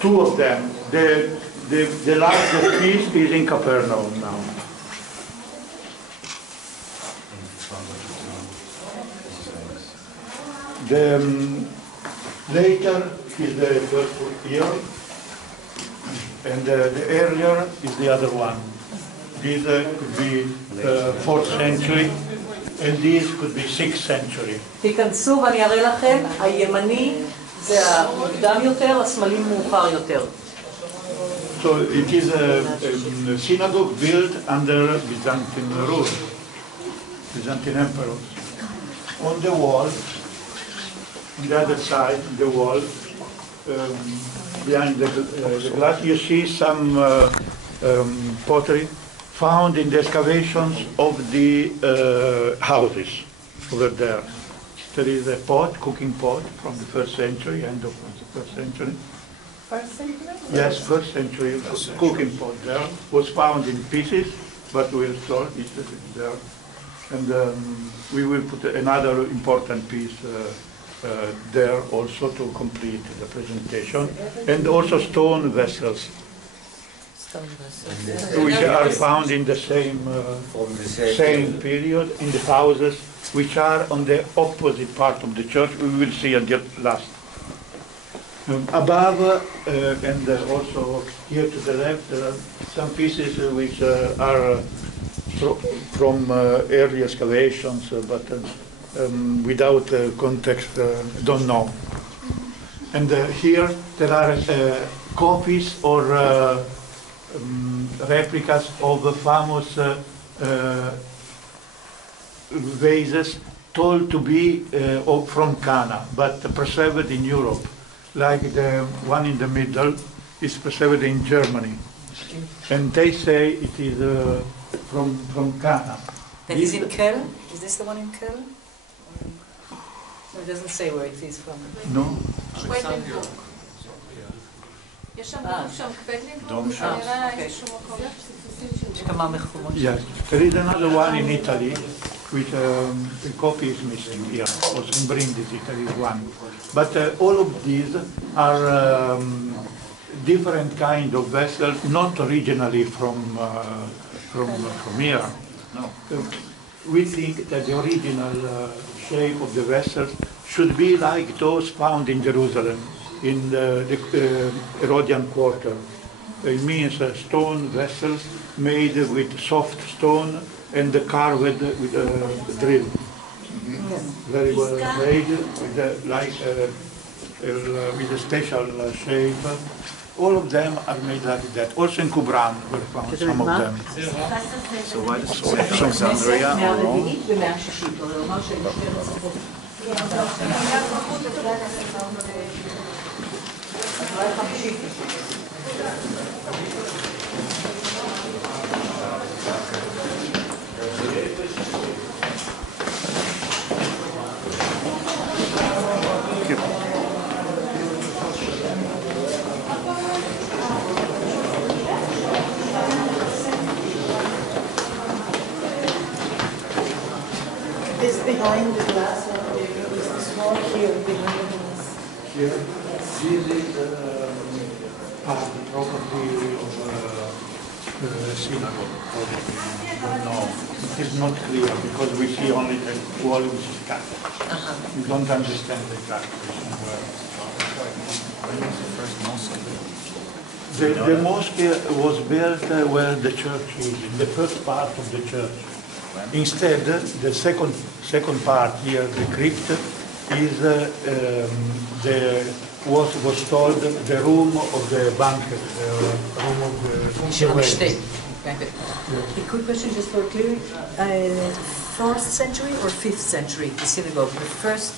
two of them. The largest piece is in Capernaum now. The later is the first year, and the earlier is the other one. This could be 4th century, and this could be 6th century. תיכנסו ואני אראה לכם, הימני זה המוקדם יותר, השמאלי מאוחר יותר. So it is a synagogue built under Byzantine rule, Byzantine emperors. On the wall, on the other side, the wall, behind the glass, you see some pottery found in the excavations of the houses over there. There is a pot, cooking pot, from the 1st century, end of the 1st century. 1st century? Yes, 1st century cooking pot there. Was found in pieces, but we'll store it there. And we will put another important piece there also to complete the presentation. And also stone vessels, which are found in the same period in the houses, which are on the opposite part of the church. We will see at the last. Above and also here to the left, there are some pieces which are from early excavations, but without context, don't know. And here there are copies or replicas of the famous vases told to be from Cana, but preserved in Europe. Like the one in the middle is preserved in Germany. And they say it is from Cana. That is in Köln? Is this the one in Köln? No, it doesn't say where it is from. No? יש שם קוודלינבורג, נראה איזשהו מקום. יש כמה מחומות. Yes. There is another one in Italy, which the copy is missing here. Also in Brindisi, there is one. But all of these are different kind of vessels, not originally from here. No. We think that the original shape of the vessels should be like those found in Jerusalem, in the Herodian quarter. It means stone vessels made with soft stone and carved with a drill. Very well made, with a special shape. All of them are made like that. Also in Qumran, we found some of them. So why does Alexandria or Rome? This behind the glass, is this wall here behind the glass. Here, this is part of the property of the synagogue. No, it is not clear because we see only the wall which is cut. We don't understand exactly somewhere. When was the first mosque? The mosque was built where the church is, in the first part of the church. Instead, the second part here, the crypt, is what was called the room of the banquet, the room of the wedding. A quick question just for clearing. 4th century or 5th century, the synagogue? The first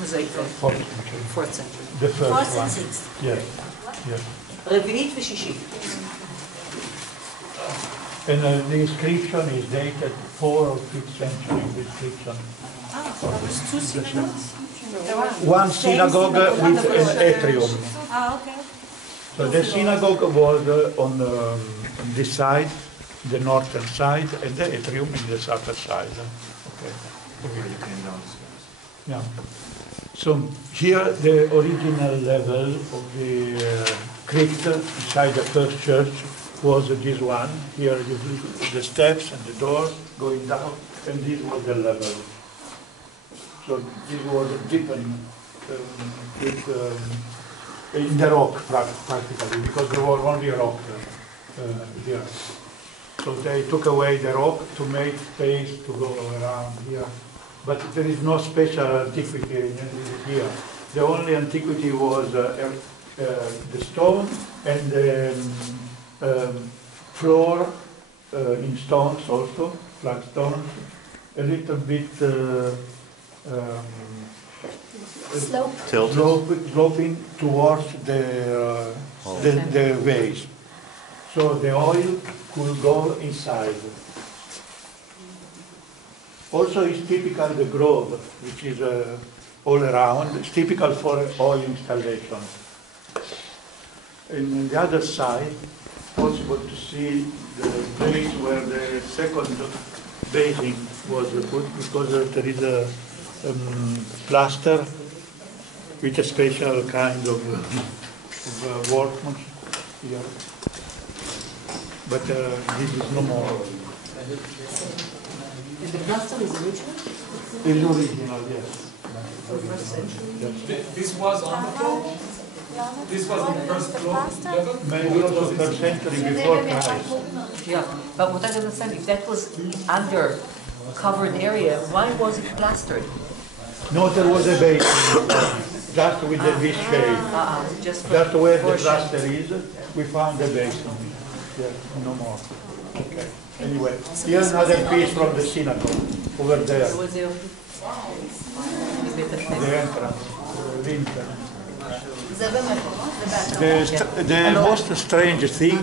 mosaic. 4th century. The first 4th one. and 6th. Yes, yes. רביעית ושישית. And the inscription is dated 4th or 5th century. The inscription. So there's two synagogues? One synagogue with an atrium. Okay. So the synagogue was on this side, the northern side, and the atrium in the southern side. Okay. Where you came downstairs. Yeah. So here the original level of the crypt inside the first church was this one. Here you look at the steps and the door going down, and this was the level. So this was deepened in the rock practically, because there was only rock here. So they took away the rock to make space to go around here. But there is no special antiquity here. The only antiquity was the stone and the floor in stones also, flat stones, a little bit sloping towards the vase. So the oil could go inside. Also, it's typical the grove, which is all around. It's typical for oil installation. And on the other side, possible to see the place where the second basin was put, because there is a plaster with a special kind of workmanship here. But this is no more. And the plaster is original? It's original, yes. From the first century? This was on the floor? This was on the first floor level? Maybe also first century before Christ. Yeah, but what I don't understand, if that was under covered area, why was it plastered? No, there was a basin, just with the V shape. Just Where the plaster is, we found the basin. Yeah, no more. Okay. Anyway, here's another piece from the synagogue, over there. Was there? The entrance, the entrance. The most strange thing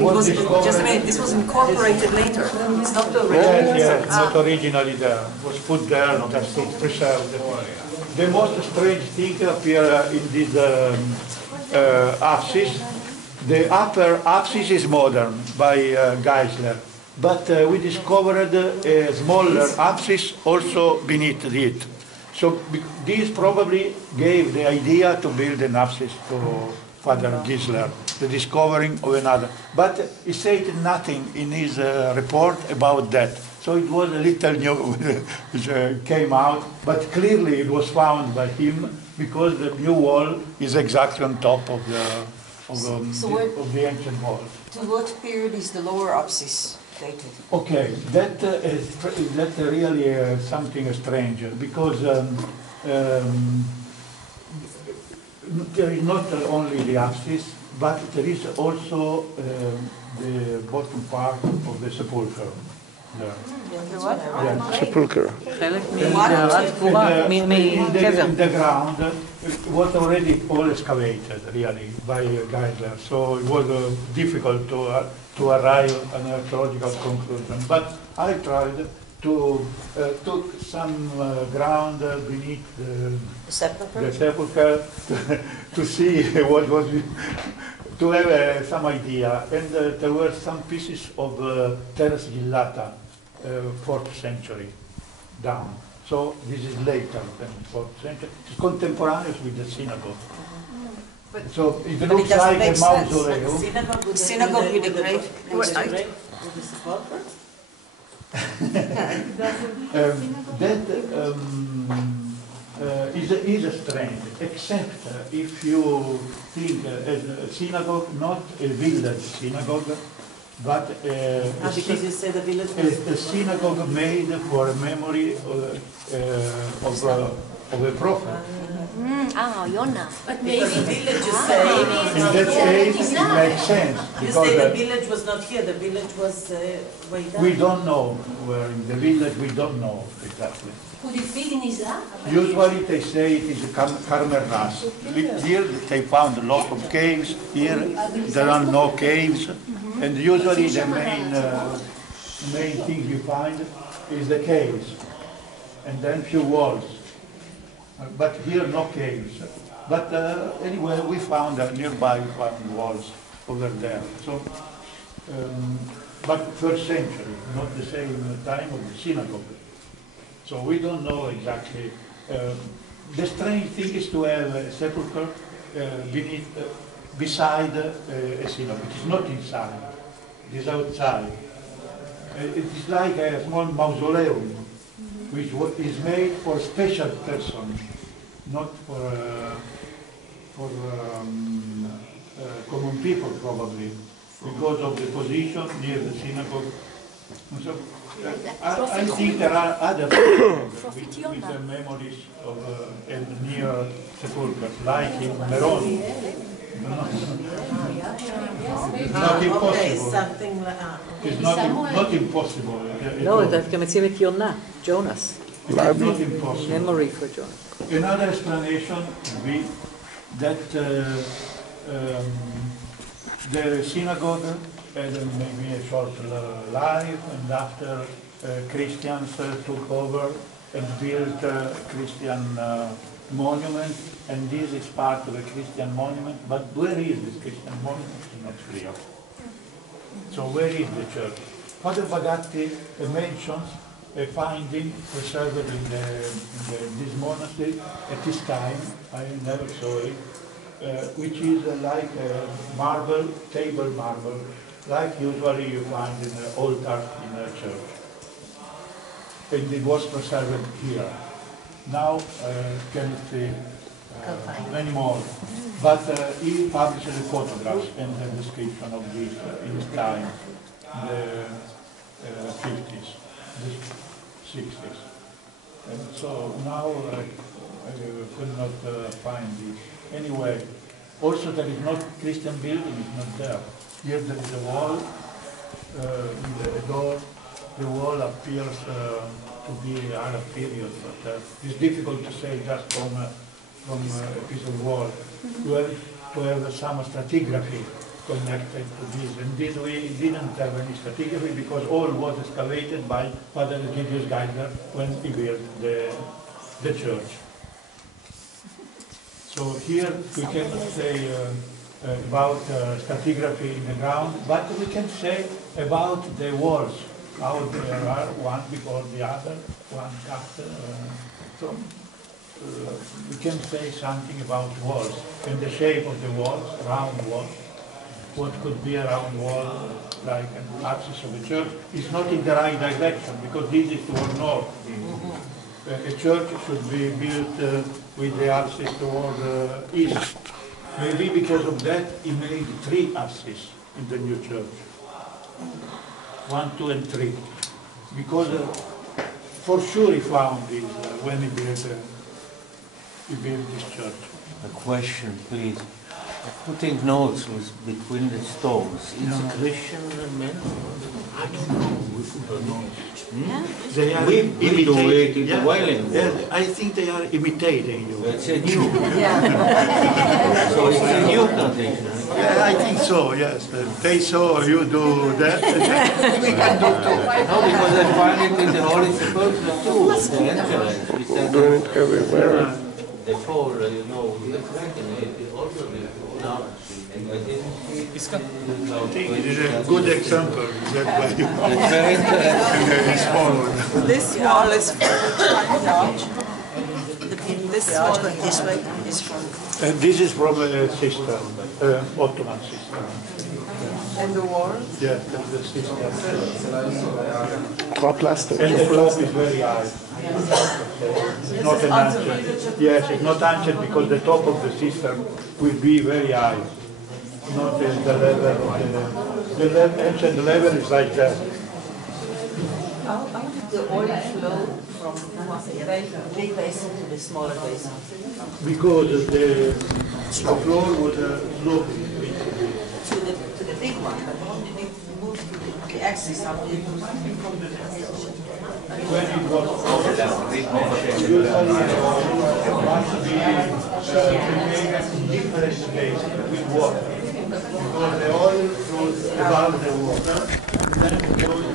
was discovered. Just a minute, this was incorporated later. It's not the original. Yes, not originally there. It was put there just to preserve the The most strange thing appeared in this apsis. The upper apsis is modern by Geisler, but we discovered a smaller apsis also beneath it. So this probably gave the idea to build an apsis to Father Geisler, the discovering of another. But he said nothing in his report about that. So it was a little new which came out, but clearly it was found by him because the new wall is exactly on top of the ancient wall. To what period is the lower apsis dated? Okay, that is really something strange because there is not only the apsis, but there is also the bottom part of the sepulchre. There. Yeah, sepulchre. In the ground, it was already all excavated, really, by Geisler. So it was difficult to arrive at an archaeological conclusion. But I tried to took some ground beneath the sepulchre to see what was, to have some idea. And there were some pieces of terrace gillata, 4th century down. So this is later than 4th century. It's contemporaneous with the synagogue. So it looks like a mausoleum. Synagogue with a grave. That is strange, except if you think as a synagogue, not a village synagogue, but because you said the village was a synagogue made for a memory of a prophet. But maybe the village you say. In that case, it makes sense. You Because say the village was not here, the village was way down. we don't know where in the village, we don't know exactly. Could it be in Islam? Usually they say it is a Carmel Ras. Here they found a lot of caves, here there are no caves, and usually the main thing you find is the caves, and then few walls. But here no caves. But anyway, we found nearby walls over there. So, but first century, not the same time of the synagogue. So we don't know exactly. the strange thing is to have a sepulchre beside a synagogue. It is not inside, it is outside. It is like a small mausoleum, which is made for special person, not for common people probably, because of the position near the synagogue. So, I think there are other with the memories of near sepulchres, like in Meroni. It's not impossible. Something like that. It's not impossible. No, דווקא מציעים את יונה, ג'ונס. It's not impossible. Memory for Jonas. Another explanation would be that the synagogue had maybe a short life, and after Christians took over and built a Christian monument, and this is part of a Christian monument, but where is this Christian monument? It's not clear. So where is the church? Father Bagatti mentions a finding preserved in this monastery at this time, I never saw it, which is like a marble, table marble, like usually you find in an altar in a church. And it was preserved here. Now can't see anymore. But he published the photographs and the description of this in his time, the 50s, the 60s. And so now I could not find this. Anyway, also there is not Christian building, is not there. Here there is a wall, with a door. The wall appears to be Arab period, but it's difficult to say just from a piece of wall. To have some stratigraphy connected to this. And this we didn't have any stratigraphy because all was excavated by Father Egidius Geiger when he built the church. So here we cannot say about stratigraphy in the ground, but we can say about the walls, how there are one before the other, one after. So we can say something about walls and the shape of the walls, round walls. What could be a round wall like an axis of a church is not in the right direction because this is toward north. A church should be built with the axis toward east. Maybe because of that he made 3 axes in the new church. 1, 2, and 3. Because for sure he found this when he built this church. A question, please. Putting notes between the stones. It's a Christian man? I don't know. We put notes. They are imitating the violin. I think they are imitating you. It's a new. So it's a new tradition. Yeah, I think so, yes. They saw you do that. We can do too. No, because I find it in the Holy Sepulchre too. The entrance. Doing it everywhere. The fall, you know, the dragon, it also now. I think it is a good example. That way you It's very interesting. This wall is from this wall this way is from. this is from a sister, Ottoman sister. And the wall? Yes, the sister. Plastic. And the top is very high. It's not an ancient. Yes, it's not ancient because the top of the sister will be very high. Not at the level of the ancient level is like that. How did the oil flow from the big basin to the smaller basin? Because the floor was sloping. To the big one, but how did it move to the axis? How did it move? When it was usually must be in different space with water. Because the oil flows above the water, then it goes